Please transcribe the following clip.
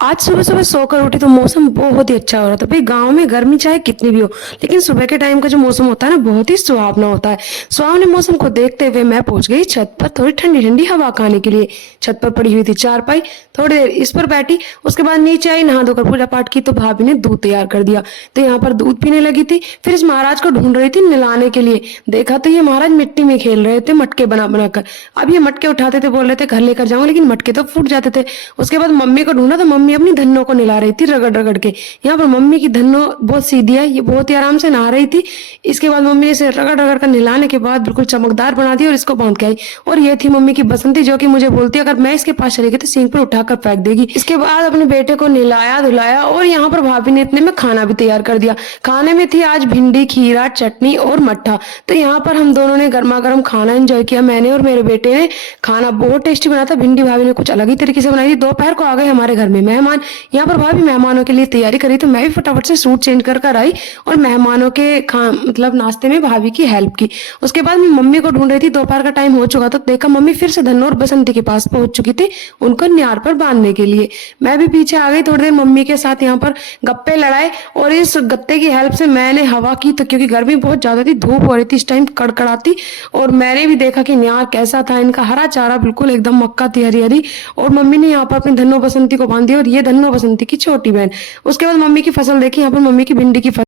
आज सुबह सुबह सोकर उठी तो मौसम बहुत ही अच्छा हो रहा था। भाई गांव में गर्मी चाहे कितनी भी हो, लेकिन सुबह के टाइम का जो मौसम होता है ना, बहुत ही सुहावना होता है। सुहावने मौसम को देखते हुए मैं पहुंच गई छत पर थोड़ी ठंडी ठंडी हवा खाने के लिए। छत पर पड़ी हुई थी चारपाई, थोड़ी देर इस पर बैठी। उसके बाद नीचे आई, नहा धोकर पूजा पाठ की तो भाभी ने दूध तैयार कर दिया। तो यहाँ पर दूध पीने लगी थी। फिर इस महाराज को ढूंढ रही थी नहलाने के लिए। देखा तो ये महाराज मिट्टी में खेल रहे थे, मटके बना बनाकर। अब ये मटके उठाते थे, बोल रहे थे घर लेकर जाऊं, लेकिन मटके तो फूट जाते थे। उसके बाद मम्मी को ढूंढा तो मम्मी अपनी धन्नो को नहला रही थी रगड़ रगड़ के। यहाँ पर मम्मी की धन्नो बहुत सीधी है, ये बहुत ही आराम से नहा रही थी। इसके बाद मम्मी ने इसे रगड़ रगड़ कर नहलाने के बाद बिल्कुल चमकदार बना दी और इसको बांध के आई। और ये थी मम्मी की बसंती, जो कि मुझे बोलती है अगर मैं इसके पास चली गई तो सींग पर उठाकर फेंक देगी। इसके बाद अपने बेटे को नहलाया धुलाया और यहाँ पर भाभी ने इतने में खाना भी तैयार कर दिया। खाने में थी आज भिंडी, खीरा, चटनी और मट्ठा। तो यहाँ पर हम दोनों ने गर्मा गर्म खाना एंजॉय किया, मैंने और मेरे बेटे ने। खाना बहुत टेस्टी बना था। भिंडी भाभी ने कुछ अलग ही तरीके से बनाई थी। दोपहर को आ गए हमारे घर में मेहमान। यहाँ पर भाभी मेहमानों के लिए तैयारी करी, तो मैं भी फटाफट से सूट चेंज कर कर आई और मेहमानों के मतलब नाश्ते में भाभी की हेल्प की। उसके बाद मैं मम्मी को ढूंढ रही थी। दोपहर का टाइम हो चुका था, देखा मम्मी फिर से धन्नो और बसंती के पास पहुंच चुकी थी, उनको न्यार पर बांधने के लिए। मैं भी पीछे आ गई, थोड़ी देर मम्मी के साथ यहाँ पर गप्पे लड़ाए। और इस गत्ते की हेल्प से मैंने हवा की, तो क्योंकि गर्मी बहुत ज्यादा थी, धूप हो रही थी इस टाइम कड़कड़ाती। और मैंने भी देखा कि न्यार कैसा था। इनका हरा चारा बिल्कुल एकदम मक्का थी, हरी हरी। और मम्मी ने यहाँ पर अपनी धन्नो बसंती को बांधी, और ये धन्नो बसंती की छोटी बहन। उसके बाद मम्मी की फसल देखी, यहाँ पर मम्मी की भिंडी की फसल